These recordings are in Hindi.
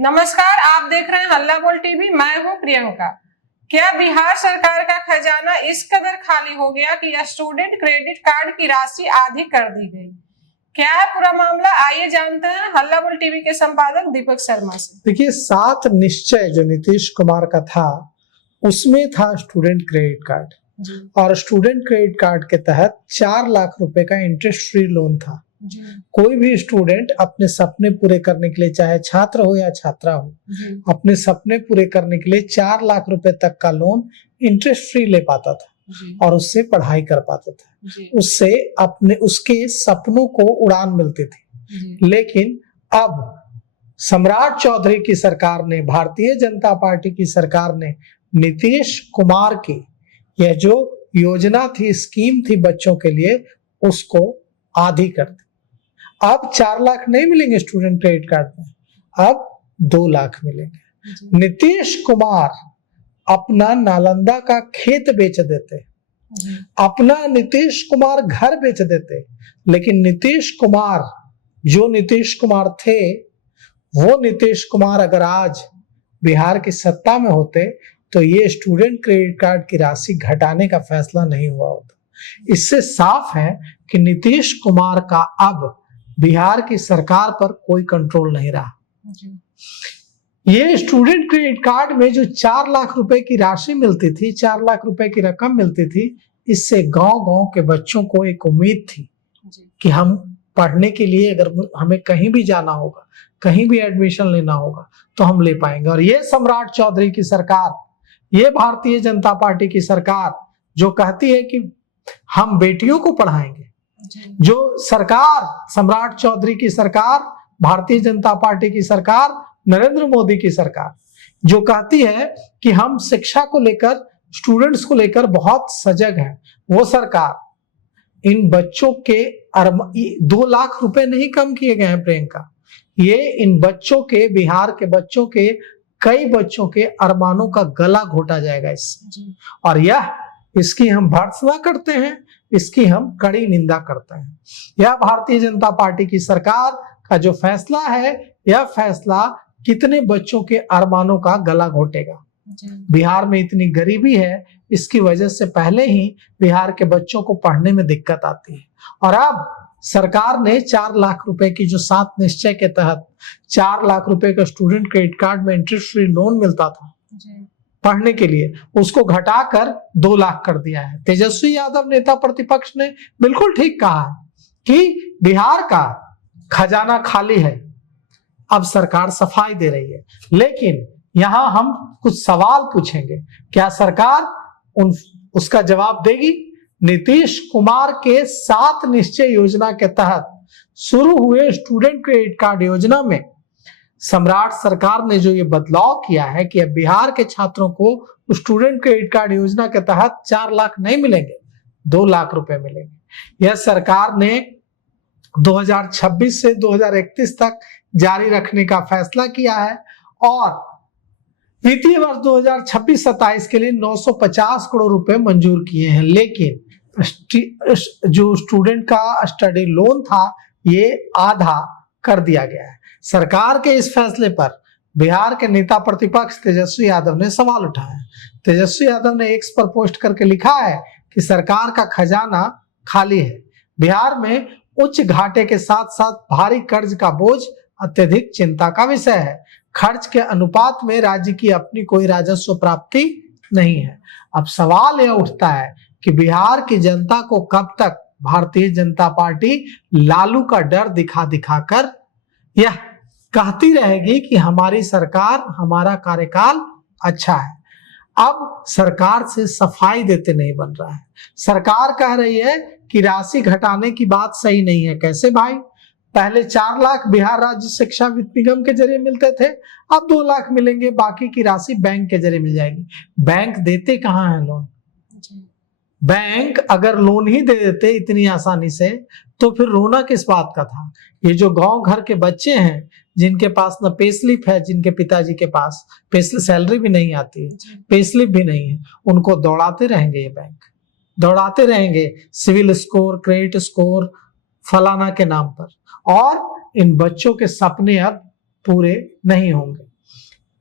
नमस्कार, आप देख रहे हैं हल्ला बोल टीवी। मैं हूं प्रियंका। क्या बिहार सरकार का खजाना इस कदर खाली हो गया कि स्टूडेंट क्रेडिट कार्ड की राशि आधी कर दी गई? क्या है पूरा मामला, आइए जानते हैं हल्ला बोल टीवी के संपादक दीपक शर्मा से। देखिए, 7 निश्चय जो नीतीश कुमार का था उसमें था स्टूडेंट क्रेडिट कार्ड, और स्टूडेंट क्रेडिट कार्ड के तहत 4 लाख रुपए का इंटरेस्ट फ्री लोन था। कोई भी स्टूडेंट अपने सपने पूरे करने के लिए, चाहे छात्र हो या छात्रा हो, अपने सपने पूरे करने के लिए 4 लाख रुपए तक का लोन इंटरेस्ट फ्री ले पाता था और उससे पढ़ाई कर पाता था। उससे अपने उसके सपनों को उड़ान मिलती थी। लेकिन अब सम्राट चौधरी की सरकार ने, भारतीय जनता पार्टी की सरकार ने नीतीश कुमार की यह जो योजना थी, स्कीम थी बच्चों के लिए, उसको आधी कर दी। अब 4 लाख नहीं मिलेंगे स्टूडेंट क्रेडिट कार्ड में, अब 2 लाख मिलेंगे। नीतीश कुमार अपना नालंदा का खेत बेच देते, अपना नीतीश कुमार घर बेच देते, लेकिन नीतीश कुमार जो नीतीश कुमार थे, वो नीतीश कुमार अगर आज बिहार की सत्ता में होते तो ये स्टूडेंट क्रेडिट कार्ड की राशि घटाने का फैसला नहीं हुआ होता। इससे साफ है कि नीतीश कुमार का अब बिहार की सरकार पर कोई कंट्रोल नहीं रहा। ये स्टूडेंट क्रेडिट कार्ड में जो 4 लाख रुपए की राशि मिलती थी, 4 लाख रुपए की रकम मिलती थी, इससे गांव-गांव के बच्चों को एक उम्मीद थी कि हम पढ़ने के लिए अगर हमें कहीं भी जाना होगा, कहीं भी एडमिशन लेना होगा तो हम ले पाएंगे। और ये सम्राट चौधरी की सरकार, ये भारतीय जनता पार्टी की सरकार जो कहती है कि हम बेटियों को पढ़ाएंगे, जो सरकार सम्राट चौधरी की सरकार, भारतीय जनता पार्टी की सरकार, नरेंद्र मोदी की सरकार जो कहती है कि हम शिक्षा को लेकर, स्टूडेंट्स को लेकर बहुत सजग है, वो सरकार इन बच्चों के 2 लाख रुपए नहीं कम किए गए हैं प्रियंका। ये इन बच्चों के, बिहार के बच्चों के, कई बच्चों के अरमानों का गला घोटा जाएगा इससे। और इसकी हम भर्त्सना करते हैं, इसकी हम कड़ी निंदा करते हैं। यह भारतीय जनता पार्टी की सरकार का जो फैसला है, यह फैसला कितने बच्चों के अरमानों का गला घोटेगा। बिहार में इतनी गरीबी है, इसकी वजह से पहले ही बिहार के बच्चों को पढ़ने में दिक्कत आती है। और अब सरकार ने 4 लाख रुपए की जो 7 निश्चय के तहत 4 लाख रुपए का स्टूडेंट क्रेडिट कार्ड में इंटरेस्ट फ्री लोन मिलता था पढ़ने के लिए, उसको घटाकर 2 लाख कर दिया है। तेजस्वी यादव नेता प्रतिपक्ष ने बिल्कुल ठीक कहा है कि बिहार का खजाना खाली है, अब सरकार सफाई दे रही है। लेकिन यहां हम कुछ सवाल पूछेंगे, क्या सरकार उसका जवाब देगी? नीतीश कुमार के 7 निश्चय योजना के तहत शुरू हुए स्टूडेंट क्रेडिट कार्ड योजना में सम्राट सरकार ने जो ये बदलाव किया है कि अब बिहार के छात्रों को स्टूडेंट क्रेडिट कार्ड योजना के तहत 4 लाख नहीं मिलेंगे, 2 लाख रुपए मिलेंगे। यह सरकार ने 2026 से 2031 तक जारी रखने का फैसला किया है और वित्तीय वर्ष 2026-27 के लिए 950 करोड़ रुपए मंजूर किए हैं। लेकिन जो स्टूडेंट का स्टडी लोन था, ये आधा कर दिया गया है। सरकार के इस फैसले पर बिहार के नेता प्रतिपक्ष तेजस्वी यादव ने सवाल उठाया है। तेजस्वी यादव ने एक्स पर पोस्ट करके लिखा है कि सरकार का खजाना खाली है, बिहार में उच्च घाटे के साथ साथ भारी कर्ज का बोझ अत्यधिक चिंता का विषय है, खर्च के अनुपात में राज्य की अपनी कोई राजस्व प्राप्ति नहीं है। अब सवाल यह उठता है कि बिहार की जनता को कब तक भारतीय जनता पार्टी लालू का डर दिखा दिखाकर यह कहती रहेगी कि हमारी सरकार, हमारा कार्यकाल अच्छा है। अब सरकार से सफाई देते नहीं बन रहा है। सरकार कह रही है कि राशि घटाने की बात सही नहीं है। कैसे भाई? पहले 4 लाख बिहार राज्य शिक्षा वित्त निगम के जरिए मिलते थे, अब 2 लाख मिलेंगे, बाकी की राशि बैंक के जरिए मिल जाएगी। बैंक देते कहाँ है लोन? बैंक अगर लोन ही दे देते इतनी आसानी से तो फिर रोना किस बात का था? ये जो गांव घर के बच्चे हैं जिनके पास न पे स्लिप है, जिनके पिताजी के पास सैलरी भी नहीं आती है, पे स्लिप भी नहीं है, उनको दौड़ाते रहेंगे, ये बैंक दौड़ाते रहेंगे सिविल स्कोर, क्रेडिट स्कोर, फलाना के नाम पर, और इन बच्चों के सपने अब पूरे नहीं होंगे।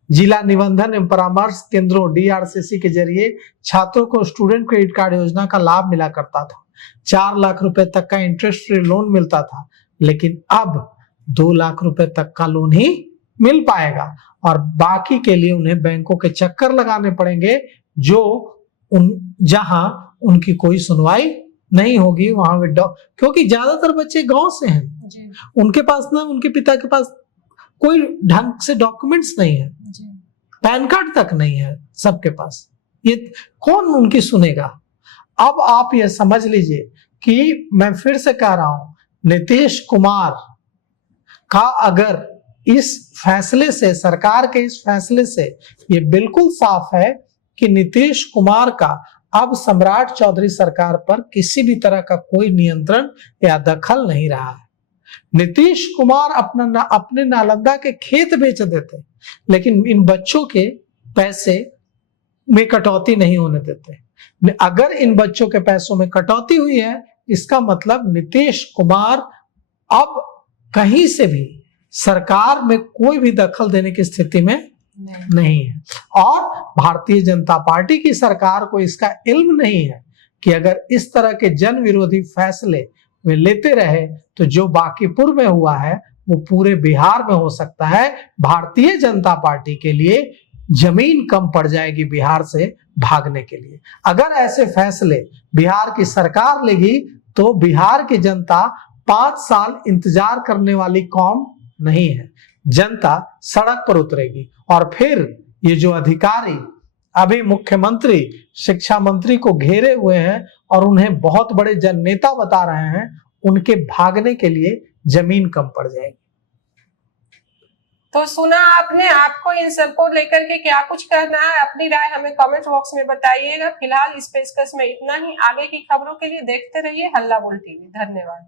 जिला निबंधन एवं परामर्श केंद्रों DRCC के जरिए छात्रों को स्टूडेंट क्रेडिट कार्ड योजना का लाभ मिला करता था। 4 लाख रुपए तक का इंटरेस्ट फ्री लोन मिलता था, लेकिन अब 2 लाख रुपए तक का लोन ही मिल पाएगा और बाकी के लिए उन्हें बैंकों के चक्कर लगाने पड़ेंगे, जहां उनकी कोई सुनवाई नहीं होगी। वहां क्योंकि ज्यादातर बच्चे गांव से हैं जी। उनके पास ना, उनके पिता के पास कोई ढंग से डॉक्यूमेंट्स नहीं है जी। पैन कार्ड तक नहीं है सबके पास, ये कौन उनकी सुनेगा। अब आप ये समझ लीजिए कि मैं फिर से कह रहा हूं, नीतीश कुमार का अगर इस फैसले से, सरकार के इस फैसले से ये बिल्कुल साफ है कि नीतीश कुमार का अब सम्राट चौधरी सरकार पर किसी भी तरह का कोई नियंत्रण या दखल नहीं रहा है। नीतीश कुमार अपने नालंदा के खेत बेच देते, लेकिन इन बच्चों के पैसे में कटौती नहीं होने देते। अगर इन बच्चों के पैसों में कटौती हुई है, इसका मतलब नीतीश कुमार अब कहीं से भी सरकार में कोई भी दखल देने की स्थिति में नहीं है। और भारतीय जनता पार्टी की सरकार को इसका इल्म नहीं है कि अगर इस तरह के जन विरोधी फैसले वे लेते रहे तो जो बांकीपुर में हुआ है वो पूरे बिहार में हो सकता है। भारतीय जनता पार्टी के लिए जमीन कम पड़ जाएगी बिहार से भागने के लिए। अगर ऐसे फैसले बिहार की सरकार लेगी तो बिहार की जनता 5 साल इंतजार करने वाली कौम नहीं है। जनता सड़क पर उतरेगी और फिर ये जो अधिकारी अभी मुख्यमंत्री, शिक्षा मंत्री को घेरे हुए हैं और उन्हें बहुत बड़े जननेता बता रहे हैं, उनके भागने के लिए जमीन कम पड़ जाएगी। तो सुना आपने, आपको इन सबको लेकर के क्या कुछ कहना है, अपनी राय हमें कमेंट बॉक्स में बताइएगा। फिलहाल इस पेशकश में इतना ही। आगे की खबरों के लिए देखते रहिए हल्ला बोल टीवी। धन्यवाद।